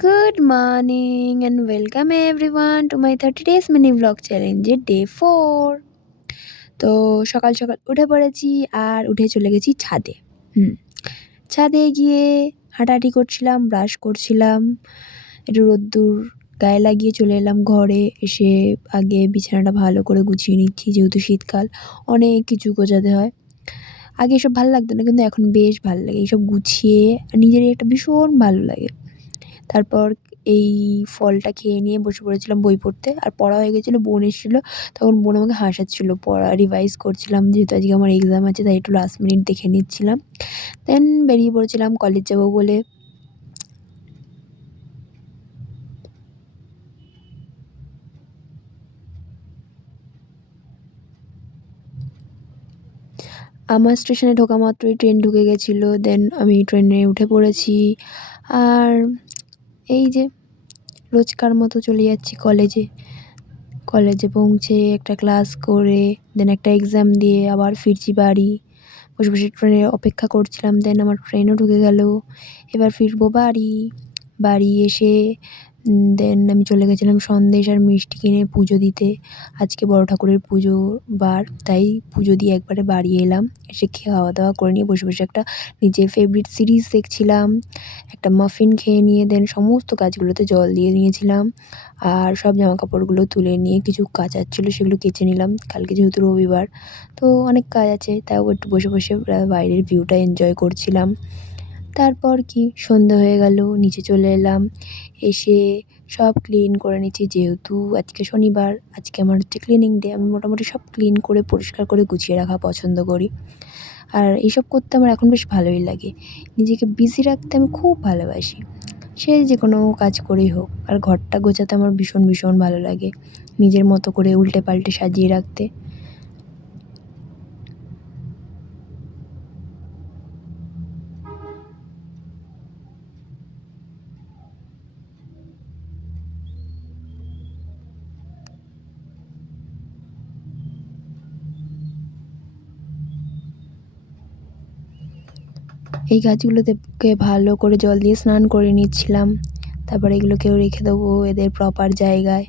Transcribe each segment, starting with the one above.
Good morning and welcome everyone to my 30 days mini vlog challenge day 4. তো সকাল সকাল উঠে পড়েছি আর উঠে চলে গেছি ছাদে। ছাদে গিয়ে হাঁটাহাঁটি করছিলাম, ব্রাশ করছিলাম, একটু রোদ্দুর গায়ে লাগিয়ে চলে এলাম ঘরে। এসে আগে বিছানাটা ভালো করে গুছিয়ে নিচ্ছি, যেহেতু শীতকাল অনেক কিছু গোছাতে হয়। আগে এসব ভালো লাগতো না, কিন্তু এখন বেশ ভালো লাগে এইসব গুছিয়ে, নিজেরই একটা ভীষণ ভালো লাগে। তারপর এই ফলটা খেয়ে নিয়ে বসে পড়েছিলাম বই পড়তে। আর পড়া হয়ে গেছিলো, বোন এসেছিলো, তখন বোন আমাকে হাসাচ্ছিলো। পড়া রিভাইজ করছিলাম, যেহেতু আজকে আমার এক্সাম আছে, তাই একটু লাস্ট মিনিট দেখে নিচ্ছিলাম। দেন বেরিয়ে পড়েছিলাম কলেজ যাবো বলে। আমার স্টেশনে ঢোকা মাত্রই ট্রেন ঢুকে গেছিলো। দেন আমি ট্রেনে উঠে পড়েছি আর এই যে রোজকার মতো চলে যাচ্ছি কলেজে পৌঁছে একটা ক্লাস করে, দেন একটা এক্সাম দিয়ে আবার ফিরছি বাড়ি। বসে বসে ট্রেনের অপেক্ষা করছিলাম। দেন আমার ট্রেনও ঢুকে গেল। এবার ফিরবো বাড়ি এসে দেন আমি চলে গেছিলাম সন্দেশ আর মিষ্টি কিনে পুজো দিতে। আজকে বড় ঠাকুরের পুজো বার, তাই পুজো দিয়ে একবারে বাড়ি এলাম। এসে খাওয়া দাওয়া করে নিয়ে বসে বসে একটা নিজের ফেভারিট সিরিজ দেখছিলাম। একটা মাফিন খেয়ে নিয়ে দেন সমস্ত কাজগুলোতে জল দিয়ে নিয়েছিলাম। আর সব জামাকাপড়গুলো তুলে নিয়ে কিছু কাচার ছিল, সেগুলো কেচে নিলাম। কালকে যেহেতু রবিবার, তো অনেক কাজ আছে, তাও একটু বসে বসে বাইরের ভিউটা এনজয় করছিলাম। তারপর কি সন্ধে হয়ে গেল, নিচে চলে এলাম। এসে সব ক্লিন করে নিচ্ছি, যেহেতু আজকে শনিবার, আজকে আমার হচ্ছে ক্লিনিং ডে। আমি মোটামুটি সব ক্লিন করে পরিষ্কার করে গুছিয়ে রাখা পছন্দ করি। আর এইসব করতে আমার এখন বেশ ভালোই লাগে। নিজেকে বিজি রাখতে আমি খুব ভালোবাসি, সে যে কোনো কাজ করেই হোক। আর ঘরটা গোছাতে আমার ভীষণ ভীষণ ভালো লাগে, নিজের মতো করে উল্টে পাল্টে সাজিয়ে রাখতে। এই গাছগুলোকে ভালো করে জল দিয়ে স্নান করে নিচ্ছিলাম। তারপর এগুলোকেও রেখে দেবো এদের প্রপার জায়গায়।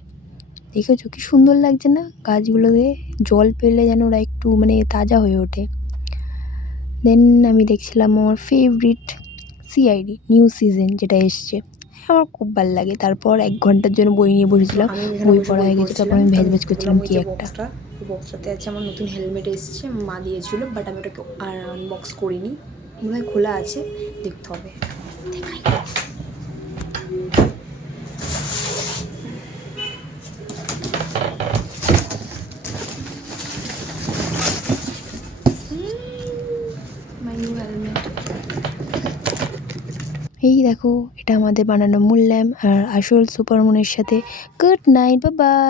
দেখেছো কি সুন্দর লাগছে না? গাছগুলোকে জল পেলে যেন ওরা একটু তাজা হয়ে ওঠে। দেন আমি দেখছিলাম আমার ফেভারিট সিআইডি নিউ সিজন, যেটা এসছে, আমার খুব ভালো লাগে। তারপর 1 ঘন্টার জন্য বই নিয়ে বসেছিলাম, বই পড়া হয়ে গেছে। তারপর আমি ভেজ করছিলাম কি একটা। এই বক্সটাতে আছে আমার নতুন হেলমেট এসেছে, মা দিয়েছিল, বাট আমি ওটাকে আনবক্স করিনি, মনে হয় খোলা আছে, দেখতে হবে। My new helmet. এই দেখো, এটা আমাদের বানানো মূল ল্যাম্প। আর আসল সুপারমুনের সাথে গুড নাইট, বাই বাই।